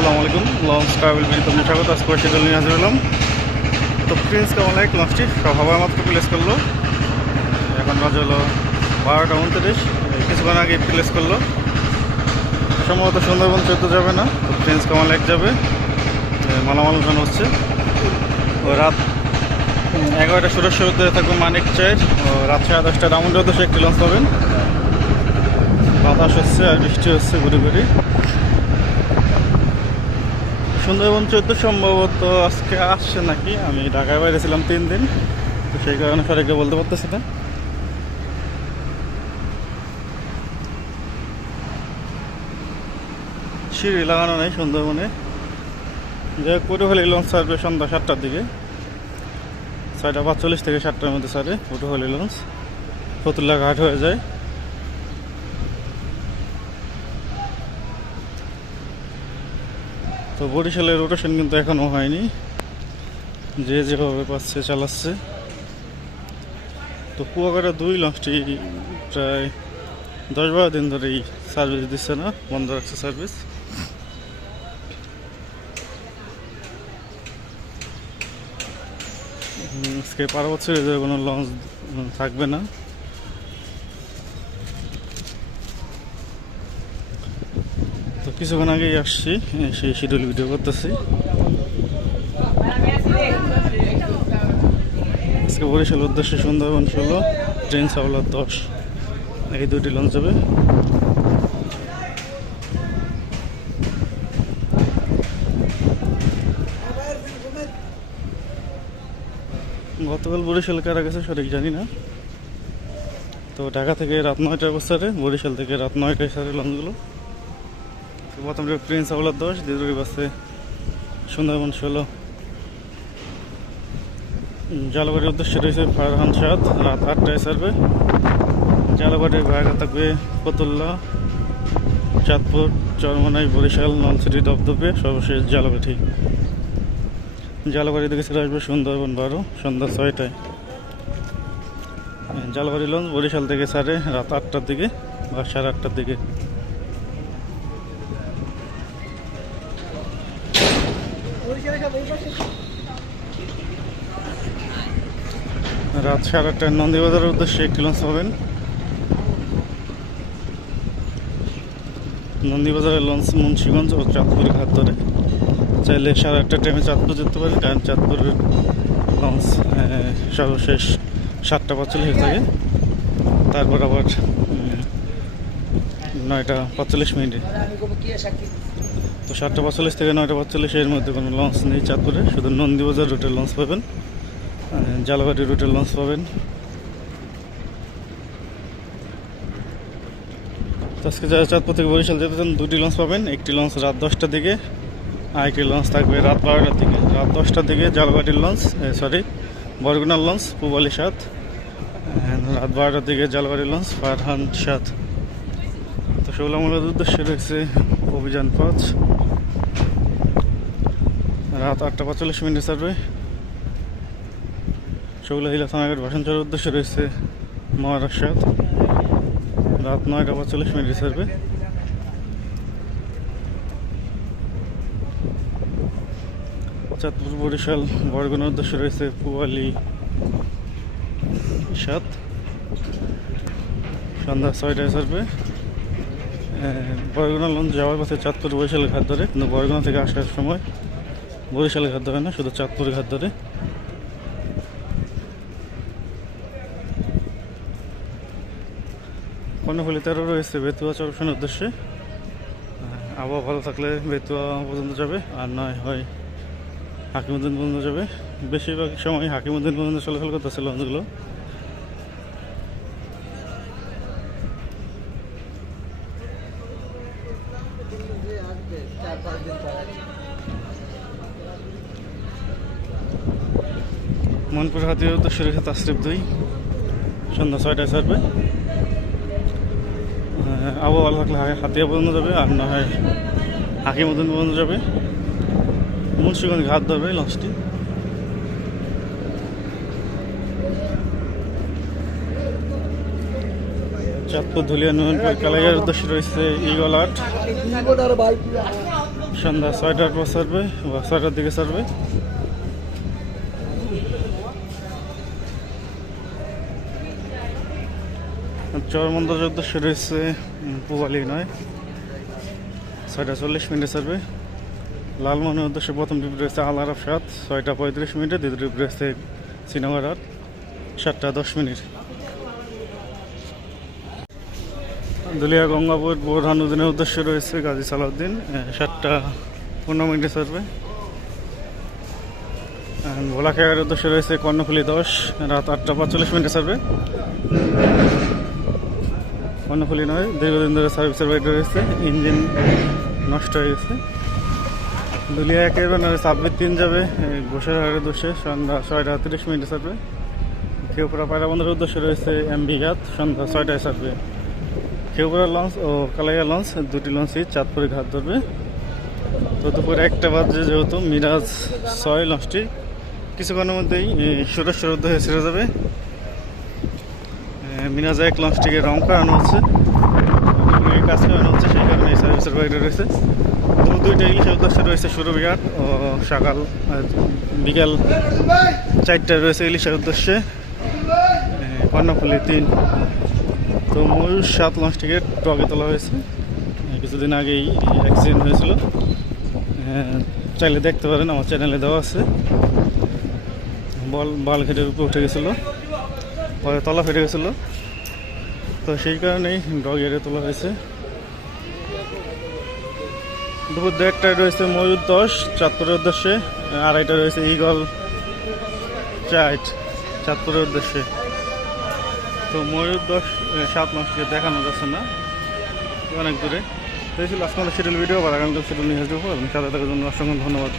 আসসালামু আলাইকুম। Launch travel বিল তোমার স্বাগত। আজকে শিডিউল নিয়ে হাজির হলাম। তো প্রিন্স কেমন? এক লঞ্চটি সবার মাত্র প্লেস করল। এখন বাজে হলো বারোটা উনত্রিশ। কিছুক্ষণ আগে প্লেস করল। সম্ভবত সুন্দরবন চোদ্দ যাবে না। তো প্রিন্স কেমন? এক যাবে। মালামাল উঠানো হচ্ছে। ও, রাত এগারোটা ষোলোর শুরুতে থাকবে মানিক চায়ের। ও, রাত সাড়ে দশটা রামুন চৌদ্দশো একটি লঞ্চ পাবেন। বাতাস হচ্ছে আর বৃষ্টি হচ্ছে ঘুরে ঘুরে। সুন্দরবন চৈত্র সম্ভবত আজকে আসছে নাকি? আমি ঢাকায় বাইরে ছিলাম তিন দিন, তো সেই কারণে সঠিকটা বলতে পারতেছি না। সিঁড়ি লাগানো নেই সুন্দরবনে। যাই যে পটুখালি লঞ্চ ছাড়বে সন্ধ্যা সাতটার দিকে। ছয়টা পাঁচচল্লিশ থেকে সাতটার মধ্যে ছাড়ে পটুখালি লঞ্চ। ফতুল্লা ঘাট হয়ে যায়। তো বরিশালের রোটেশন কিন্তু এখনও হয়নি। যে যেভাবে পাচ্ছে, চালাচ্ছে। তো কুয়াকাটা দুই লঞ্চটি প্রায় দশ বারো দিন ধরেই সার্ভিস দিচ্ছে না, বন্ধ রাখছে সার্ভিস আজকে পার বছর কোনো লঞ্চ থাকবে না। কিছুক্ষণ আগেই আসছি সেই শিডিউল ভিডিও করতেছি। আজকে বরিশাল উদ্দেশ্যে সুন্দরবন ষোলো, ট্রেন সাওলা দশ। এই দুটি লঞ্চ হবে। গতকাল বরিশাল কারা গেছে সঠিক জানি না। তো ঢাকা থেকে রাত নয়টায় বছরে বরিশাল থেকে রাত নয়টায় সারে লঞ্চগুলো প্রথম প্রিন্স আউলার দশ দ্বিতীয় বাসে সুন্দরবন ষোলো। জালবাড়ির উদ্দেশ্যে রয়েছে ফারহান সাদ, রাত আটটায় সারবে জালবাড়ির ভাগা থাকবে ফতুল্লা, চাঁদপুর, চরমনাই, বরিশাল, নলসিটি দপদপে সর্বশেষ জালবাড়ি জালবাড়ি থেকে ছেড়ে আসবে সুন্দরবন বারো, সন্ধ্যা ছয়টায়। জালবাড়ি লঞ্চ বরিশাল থেকে ছাড়ে রাত আটটার দিকে বা সাড়ে আটটার দিকে। রাত সাড়ে আটটায় নন্দীবাজারের উদ্দেশ্যে একটি লঞ্চ পাবেন। নন্দীবাজারের লঞ্চ মুন্সীগঞ্জ ও চাঁদপুর ঘাট ধরে। চাইলে সাড়ে আটটার টাইমে চাঁদপুর যেতে পারে কারণ চাঁদপুরের লঞ্চ সর্বশেষ সাতটা পাঁচচল্লিশ থাকে। তারপর আবার নয়টা পাঁচচল্লিশ মিনিটে। তো সাতটা পাঁচচল্লিশ থেকে নয়টা পাঁচচল্লিশ এর মধ্যে কোনো লঞ্চ নেই চাঁদপুরে, শুধু নন্দীবাজার রুটের লঞ্চ পাবেন। জালাবাড়ি রুটের লঞ্চ পাবেন। আজকে যারা চাঁদপুর থেকে বরিশাল যেতে চান, দুটি লঞ্চ পাবেন। একটি লঞ্চ রাত দশটার দিকে, আর একটি লঞ্চ থাকবে রাত বারোটার দিকে। রাত দশটার দিকে জালবাটির লঞ্চ সরি বরগুনার লঞ্চ পুবালি সাত। রাত বারোটার দিকে জালবাড়ির লঞ্চ ফারহান সাত। তো সেগুলো আমাদের উদ্দেশ্যে রয়েছে অভিযান পাঁচ রাত আটটা পঁয়তাল্লিশ মিনিটে ছাড়বে সেগুলো হিলা থানাঘাট ভাষণচরের উদ্দেশ্যে রয়েছে মহারাষ্ট্র। রাত নয়টা পঁয়তাল্লিশ মিনিটে ছাড়বে চাঁদপুর বরিশাল, বরগুনার উদ্দেশ্যে রয়েছে পুয়ালি সাত। সন্ধ্যা ছয়টায় ছাড়বে বরগুনা লঞ্চ যাওয়ার পথে চাঁদপুর বরিশাল ঘাট ধরে, কিন্তু বরগুনা থেকে আসার সময় বরিশাল ঘাট ধরে না, শুধু চাঁদপুর ঘাট ধরে। কর্ণফুলিতেও রয়েছে বেতুয়া চরপশনের উদ্দেশ্যে। আবহাওয়া ভালো থাকলে বেতুয়া পর্যন্ত যাবে, আর নয় হয় হাকিমুদ্দিন পর্যন্ত যাবে। বেশিরভাগ সময় হাকিমুদ্দিন পর্যন্ত চলাচল করতেছে লঞ্চগুলো। মনপুর হাতির উদ্দেশ্যে রেখে তাসরিফ দুই। সন্ধ্যা ছয়টায় ছাড়বে। আবহাওয়া ভালো থাকলে হাতিয়া পর্যন্ত যাবে আর না হয় হাকিমুদ্দিন পর্যন্ত যাবে। মুন্সিগঞ্জ ঘাট ধরবে লঞ্চটি চাঁদপুর ধুলিয়া নুনপুর কালাইয়ার উদ্দেশ্যে রয়েছে ইগল আট সন্ধ্যা ছয়টার পর সারবে বা ছয়টার দিকে সারবে চরমন্দার উদ্দেশ্যে রয়েছে উম, পুবালি নয়। ছয়টা চল্লিশ মিনিটে সারবে লালমনের উদ্দেশ্যে প্রথম ট্রিপ রয়েছে আল আরব সাত ছয়টা পঁয়ত্রিশ মিনিটে দ্বিতীয় ট্রিপ রয়েছে শ্রীনগর আট সাতটা দশ মিনিট। দুলিয়া গঙ্গাপুর বোরহানুদ্দিনের উদ্দেশ্যে রয়েছে গাজী সালাউদ্দিন সাতটা পনেরো মিনিটে সারবে ভোলা উদ্দেশ্যে রয়েছে কর্ণফুলি দশ রাত আটটা পাঁচচল্লিশ মিনিটে সারবে কর্ণফুলি নয়, দীর্ঘদিন ধরে সার্ভিসের বাইরে রয়েছে ইঞ্জিন নষ্ট হয়ে গেছে। দুলিয়া একের ব্যানারে সাব্বির তিন যাবে ঘোষের হারের দোষে সন্ধ্যা ছয়টা তিরিশ মিনিটে সারবে খেউপুরা পায়রা বন্দরের উদ্দেশ্যে রয়েছে এম বিঘাত সন্ধ্যা ছয়টায় সারবে খেউপুরা লঞ্চ ও কালাইয়া লঞ্চ, দুটি লঞ্চই চাঁদপুরে ঘাত ধরবে। তো দুপুর একটা বাজে যেহেতু, মিরাজ ছয় লঞ্চটি কিছুক্ষণের মধ্যেই সুরেশ্বর উদ্দেশ্যে ছেড়ে যাবে। এ, মিরাজ এক লঞ্চটিকে রং করানো হচ্ছে। এই কাজ করানো হচ্ছে সেই কারণে এই সার্ভিসের বাইরে রয়েছে। তো দুইটা ইলিশের উদ্দেশ্যে রয়েছে সুরবিঘাট ও সকাল বিকাল চারটায় রয়েছে ইলিশের উদ্দেশ্যে। কর্ণফুলি তিন। তো ময়ূর সাত লঞ্চটিকে ট্রকে তোলা হয়েছে। কিছুদিন আগেই অ্যাক্সিডেন্ট হয়েছিল। চাইলে দেখতে পারেন আমার চ্যানেলে দেওয়া আছে। বল বাল ঘেটের উপরে উঠে গেছিল। তলা ফেটে গেছিল। তো সেই কারণেই ডগ এড়ে তোলা হয়েছে। দুপুর দেড়টায় রয়েছে ময়ূর দশ, চাঁদপুরের উদ্দেশ্যে আড়াইটা রয়েছে ইগল চাইট, চাঁদপুরের উদ্দেশ্যে। তো ময়ূর দশ সাত মাসকে দেখানো যাচ্ছে না, অনেক দূরে। তো এই ছিল আজকে আমাদের শিডিউল ভিডিও। বা আগামীকাল শিডিউল নিয়ে আসব এবং সাথে থাকার জন্য অসংখ্য ধন্যবাদ।